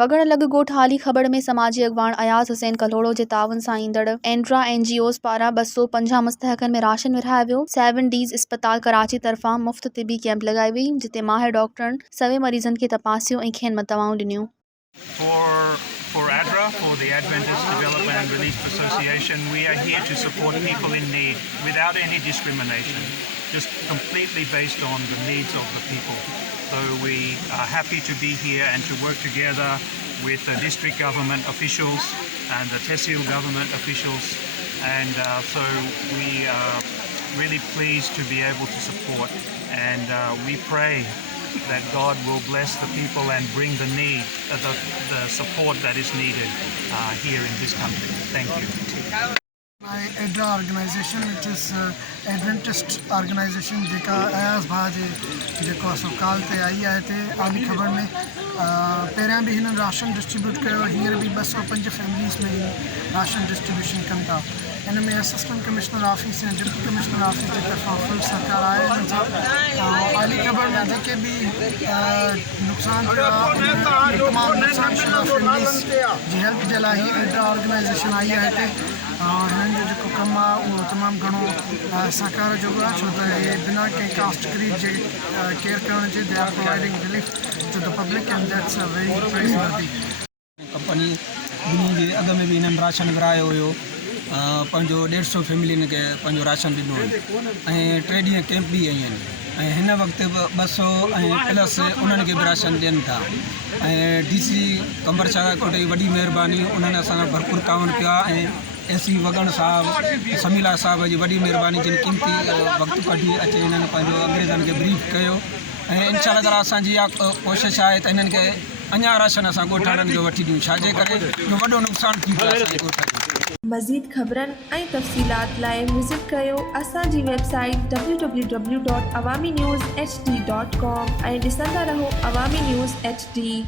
वगण लॻ ॻोठ हाली ख़बर में समाजी अॻवाण एयाज हुसैन क़ल़ोड़ो जे तावन सां ईंदड़ एंड्रा NGOs पारां 250 मुस्तहक़नि में राशन विरहायो वियो। 7 Ds इस्पताल कराची तरफ़ां मुफ़्त तिबी कैंप लॻाई वई जिते माहिर डॉक्टरनि सवे मरीज़नि खे तपासियो ऐं खेनि दवाऊं ॾिनियूं। For ADRA, for the Adventist Development and Relief Association, we are here to support people in need without any discrimination, just completely based on the needs of the people. So we are happy to be here and to work together with the district government officials and the Tehsil government officials, and so we are really pleased to be able to support, and we pray that God will bless the people and bring the need, the support that is needed here in this country. Thank you. My eIDRA organization, which is Adventist organization, जेका एयाज भाउ जे जेको अस्पताल ते आई आहे हिते आली ख़बर में पहिरियां बि हिननि राशन डिस्ट्रीब्यूट कयो, हींअर बि 205 फैमिलीज़ में राशन डिस्ट्रीब्यूशन कनि था। इन में असिस्टेंट कमिश्नर ऑफिस ऐं डिप्टी कमिश्नर ऑफिस जे तरफ़ां फुल सहकार आहे हिननि सां। आली ख़बर में जेके बि नुक़सान थिया तमामु नुक़सान शुदा फैमिलीज़ जी हेल्प जे लाइ हीअ eIDRA ऑर्गेनाइज़ेशन आई आहे हिते। हिननि जो जेको कमु आहे उहो तमामु घणो सहकार जोॻो आहे, छो त इहे बिना कंहिं कास्ट क्रीड जे केयर करण जे they are providing relief to the public and that's a very praiseworthy. Company ॿिन्ही जे अॻ में बि हिननि राशन विरायो हुयो, पंहिंजो 150 फैमिलियुनि खे पंहिंजो राशन ॾिनो ऐं 3 ॾींहं कैंप बि आई आहिनि ऐं हिन वक़्तु 200 ऐं प्लस उन्हनि खे बि राशन ॾियनि था। ऐं DC कंबर शाह कोट जी वॾी महिरबानी, उन्हनि असां भरपूर तावन कयो आहे ऐं SC वगण साहब समीला साहब जी वॾी महिरबानी, जिन क़ीमती वक़्तु कढी अची हिननि पंहिंजो अंग्रेज़नि खे ब्रीफ कयो ऐं इंशाअल्लाह ताला असांजी इहा कोशिशि आहे त हिननि खे अञा राशन असां ॻोठाणनि जो वठी ॾियूं, छाजे करे जो वॾो नुक़सानु थी पियो आहे असांजे ॻोठ जो। मज़ीद ख़बरनि ऐं तफ़सीलात लाइ विज़िट कयो असांजी वेबसाइट www.awamiNewsHD.com ऐं ॾिसंदा रहो अवामी न्यूज़ HD।